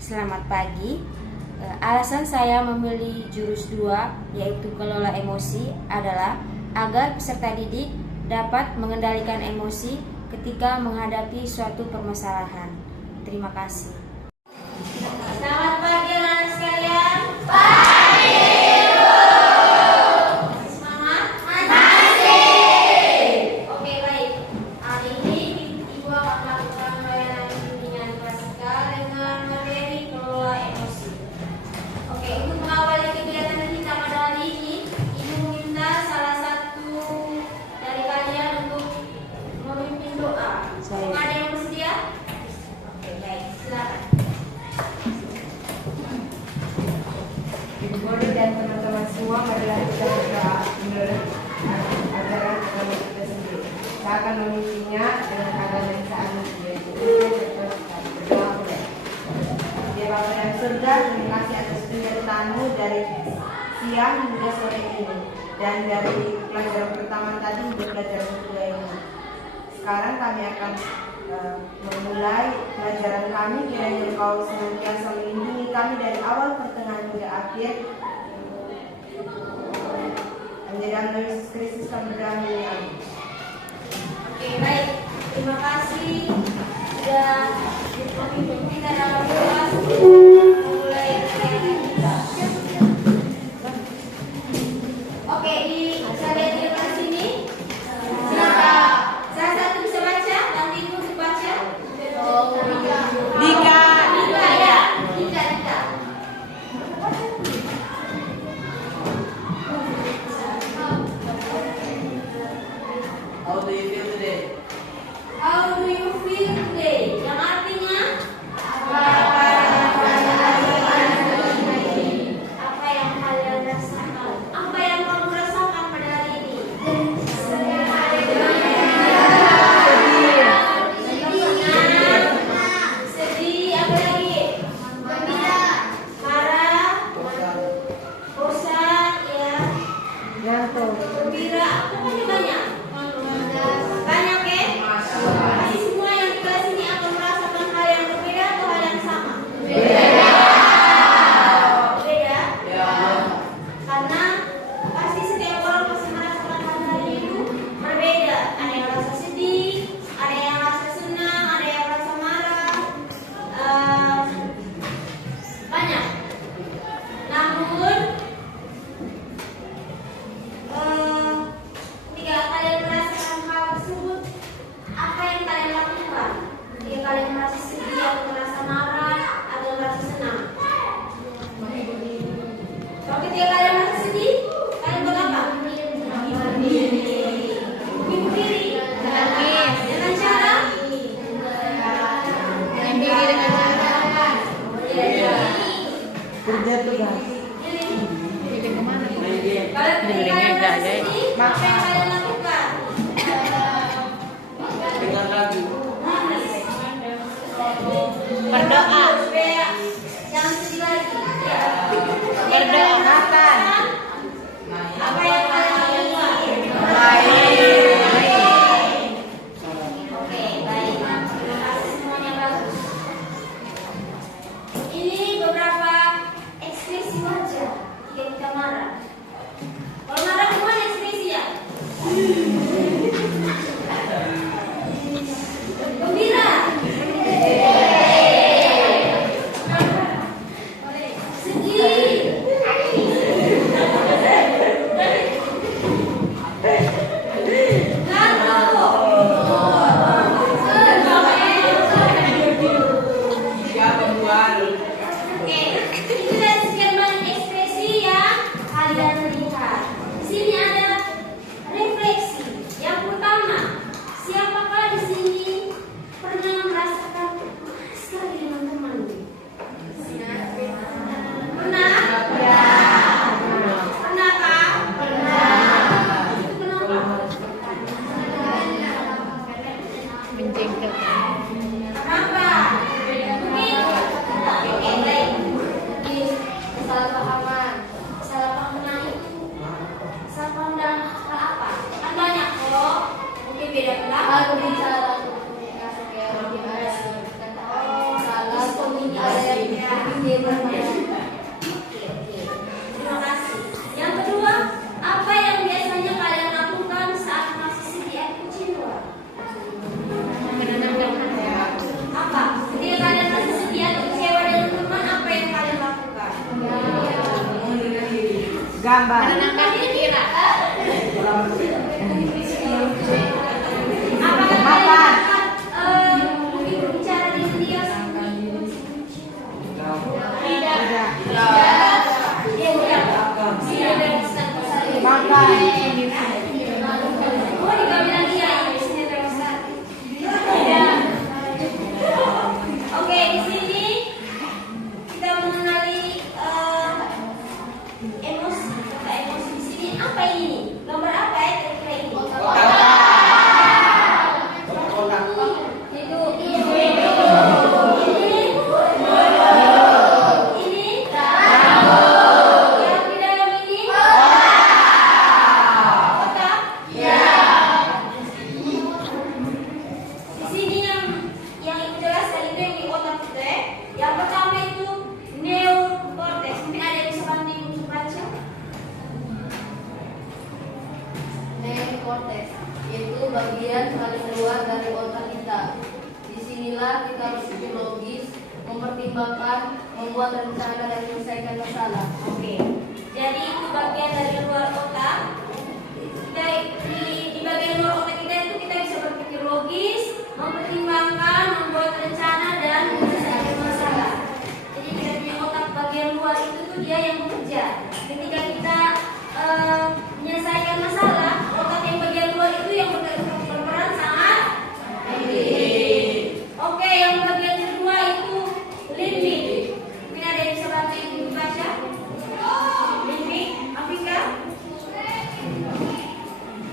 Selamat pagi. Alasan saya memilih jurus 2 yaitu kelola emosi adalah agar peserta didik dapat mengendalikan emosi ketika menghadapi suatu permasalahan. Terima kasih. Selamat pagi anak sekalian. Pagi, Bu. Masih semangat? Masih. Oke, baik. Hari ini Ibu akan melakukan pelajaran bimbingan klasikal dengan materi kelola emosi. Oke, untuk mengawali kegiatan kita pada hari ini, Ibu meminta salah satu dari kalian untuk memimpin doa. Apakah ada yang bersedia? Oke, baik. Silakan. Ibu Guru dan teman-teman semua, marilah kita berdoa menurut ajaran agama kita sendiri. Saya akan memimpinnya dengan kata dan saat berdoa mulai. Ya Bapa yang surga, terima kasih atas penyertaanmu dari siang hingga sore ini, dan dari pelajaran pertama tadi hingga pelajaran kedua ini. Sekarang kami akan memulai pelajaran kami. Kiranya Engkau senantiasa melindungi kami dari awal, pertengahan hingga akhir. Menjadi nama Yesus Kristus kami berdoa. Amin. Oke, baik. Terima kasih sudah memimpin kita dalam doa. Mulai kegiatan kita. Oke, bisa lihat di depan sini. Silakan. Salah satu bisa baca, nanti Ibu bisa baca. Dika ya. Dika. How do you feel today? How do you feel today? Yang artinya apa yang kalian rasakan? Apa yang kamu rasakan pada hari ini? Sedih, apa lagi? Marah, bosan, ya, gembira, pokoknya banyak. Banyak ya? Pasti semua yang di kelas ini akan merasakan hal yang berbeda atau hal yang sama? Beda. Karena pasti setiap orang pasti merasakan hal-hal itu berbeda. Ada yang rasa sedih, ada yang rasa senang, ada yang rasa marah. Banyak. Namun ketika kalian merasakan hal tersebut, apa yang kalian lakukan? Ketika kalian merasa sedih atau merasa marah atau merasa senang? Kalau ketika kalian merasa sedih, kalian buat apa? Menghibur diri. Dengan cara? kerja tugas. Kalau ketika kalian merasa sedih, apa yang kalian lakukan? Dengar lagu. Berdoa supaya jangan sedih lagi. Ya. Berdoa. Apa yang kalian lakukan? Oke, baik. Terima kasih semuanya, bagus. Ini beberapa ekspresi wajah jika kita marah. Kalau marah gimana ekspresinya? Gembira. Sedih. Oke, itu dari sekian banyak ekspresi yang kalian lihat. Di sini ada refleksi. Terima kasih. Yang kedua, apa yang biasanya kalian lakukan saat masih di air kucing luar? Apa? Ketika kalian masih sedih atau kecewa dengan teman, apa yang kalian lakukan? Gambar. Apakah Makan. kalian akan mungkin berbicara dengan dia sendiri? Makan. Oh, di kabinet dia ini sini terbesar. Oke, di sini kita mengenali emosi. Kata emosi di sini apa ini? Gambar apa ya kira-kira ini? Neokortex, yaitu bagian paling luar dari otak kita. Disinilah kita berpikir logis, mempertimbangkan, membuat rencana dan menyelesaikan masalah. Oke. Jadi itu bagian dari luar otak. Kita di bagian luar otak kita itu kita bisa berpikir logis, mempertimbangkan, membuat rencana dan menyelesaikan masalah. Jadi kita punya otak bagian luar itu tuh dia yang bekerja. Ketika kita menyelesaikan masalah, otak yang bagian luar itu yang berperan sangat penting. Oke, yang bagian kedua itu limbik. Mungkin ada yang bisa bantu ibu baca? Limbik, Afika?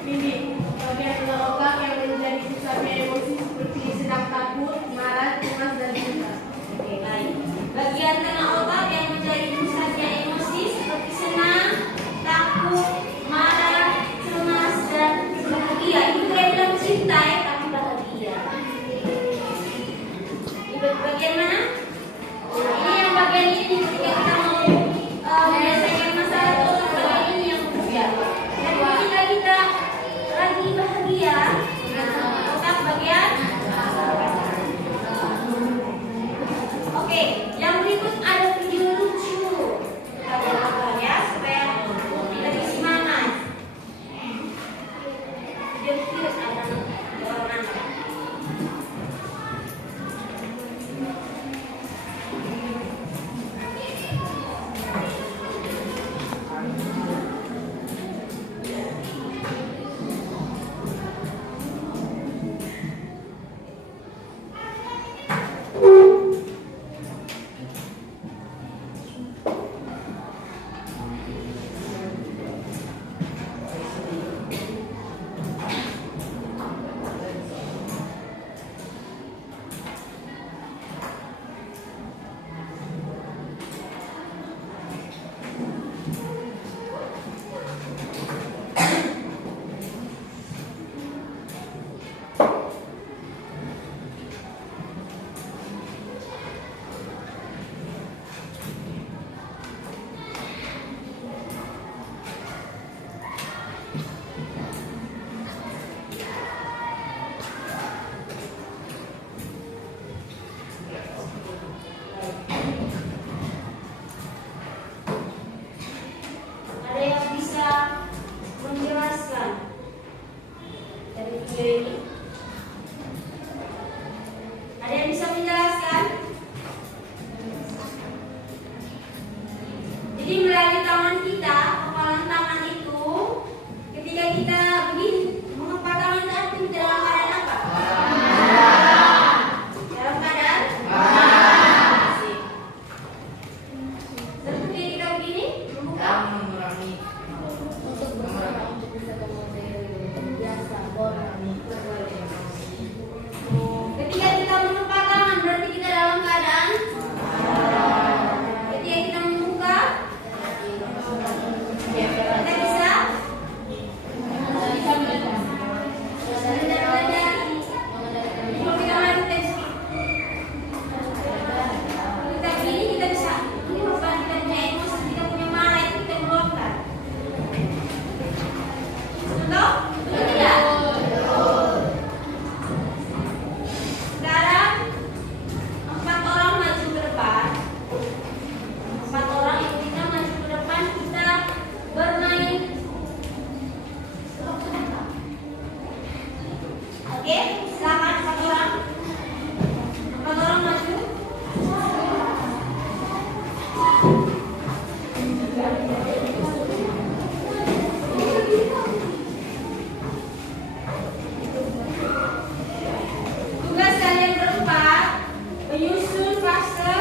Limbik, bagian dalam otak yang menjadi pusatnya emosi seperti sedang takut, marah, cemas, dan cinta. Oke, baik. Bagian tengah otak yang menjadi pusatnya emosi seperti Tugas kalian berempat menyusun fase.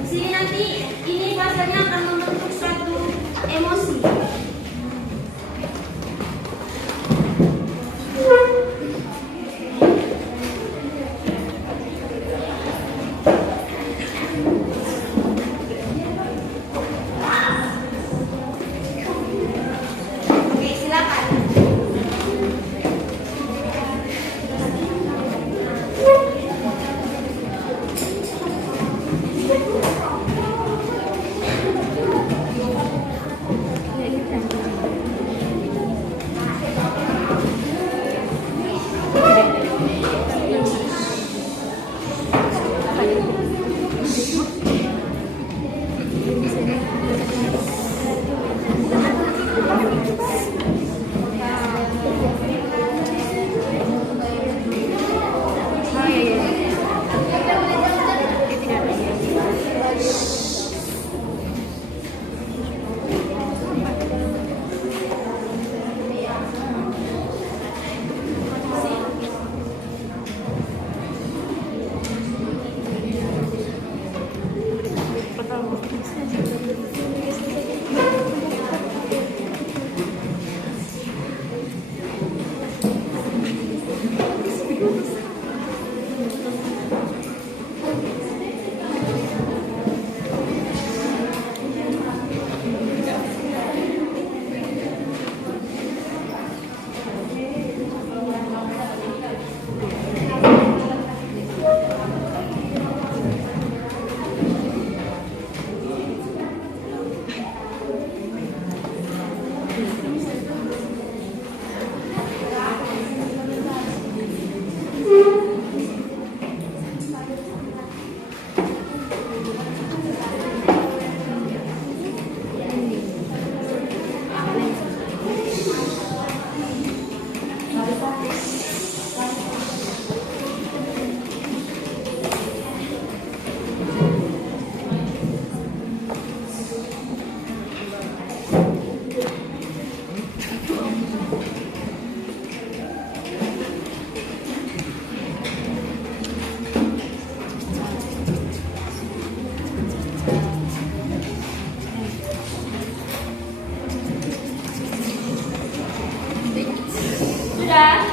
Di sini nanti ini fasenya akan membentuk suatu emosi. Oke, silakan.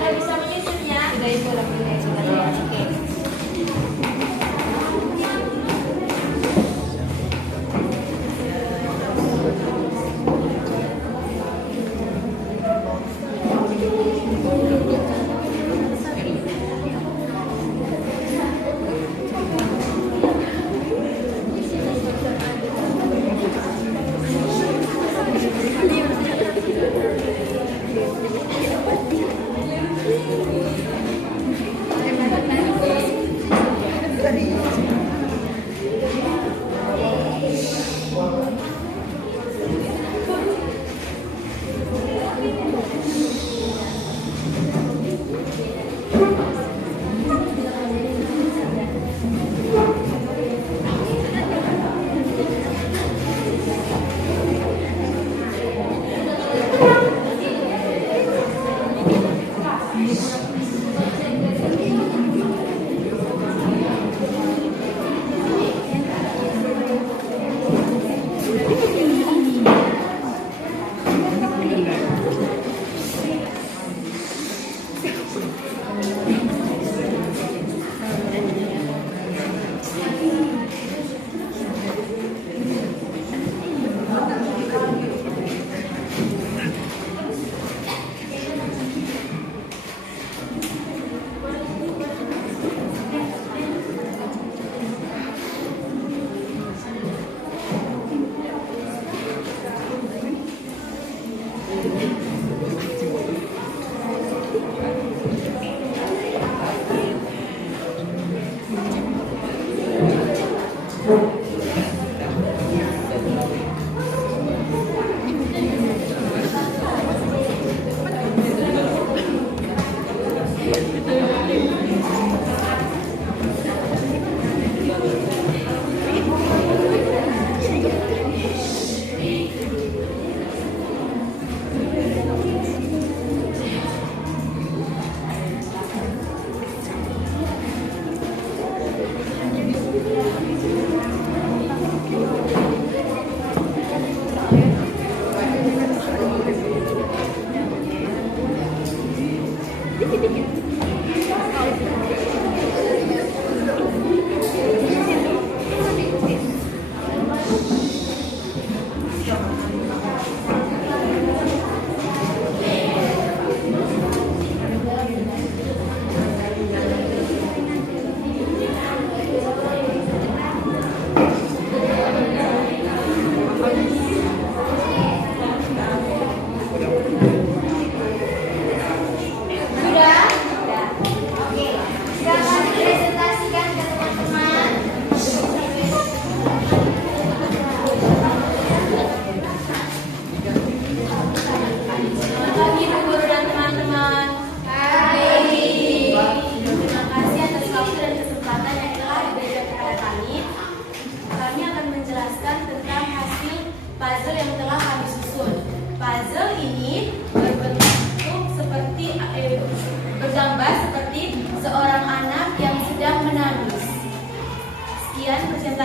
Sudah bisa menyusunnya. Sudah itu sudah. Oke.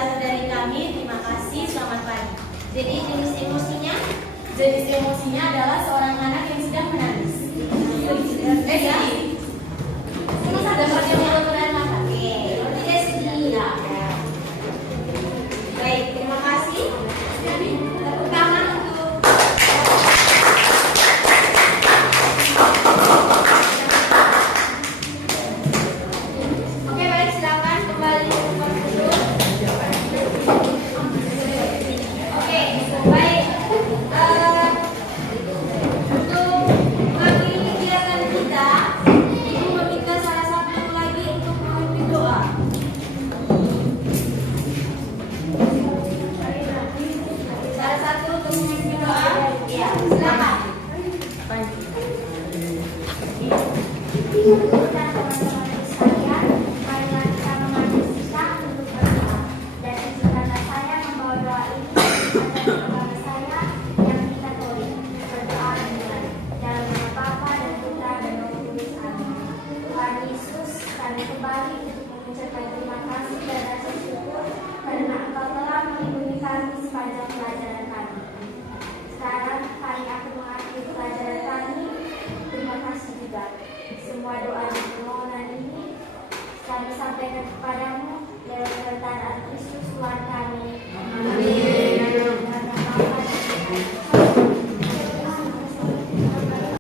sekian dari kami. Terima kasih. Selamat pagi. Jadi jenis emosinya Jenis emosinya adalah seorang anak yang sedang menangis. ya. Seperti mulut dan mata. Tidak sedih. Ya. Baik, terima kasih. Tepuk tangan untuk Oke, baik, silakan kembali ke tempat duduk. Oke, baik. Untuk mengakhiri kegiatan kita, Ibu meminta salah satu lagi untuk memimpin doa. Salah satu untuk memimpin doa. Ya, silakan. Ibu dan teman-teman sekalian, marilah kita mengambil sikap untuk berdoa. Dan izinkanlah saya membawa doa ini atas kepada saya yang kita tulis. Berdoa dengan dalam nama Bapa dan Putra dan Roh Kudus. Amin. Tuhan Yesus, kami kembali untuk mengucapkan terima kasih dan rasa syukur karena Engkau telah melindungi kami sepanjang pelajaran kami. Sekarang kami akan mengakhiri pelajaran kami. Terima kasih juga. Semua doa dan permohonan ini kami sampaikan kepadamu lewat perkataan Kristus Tuhan kami. Amin.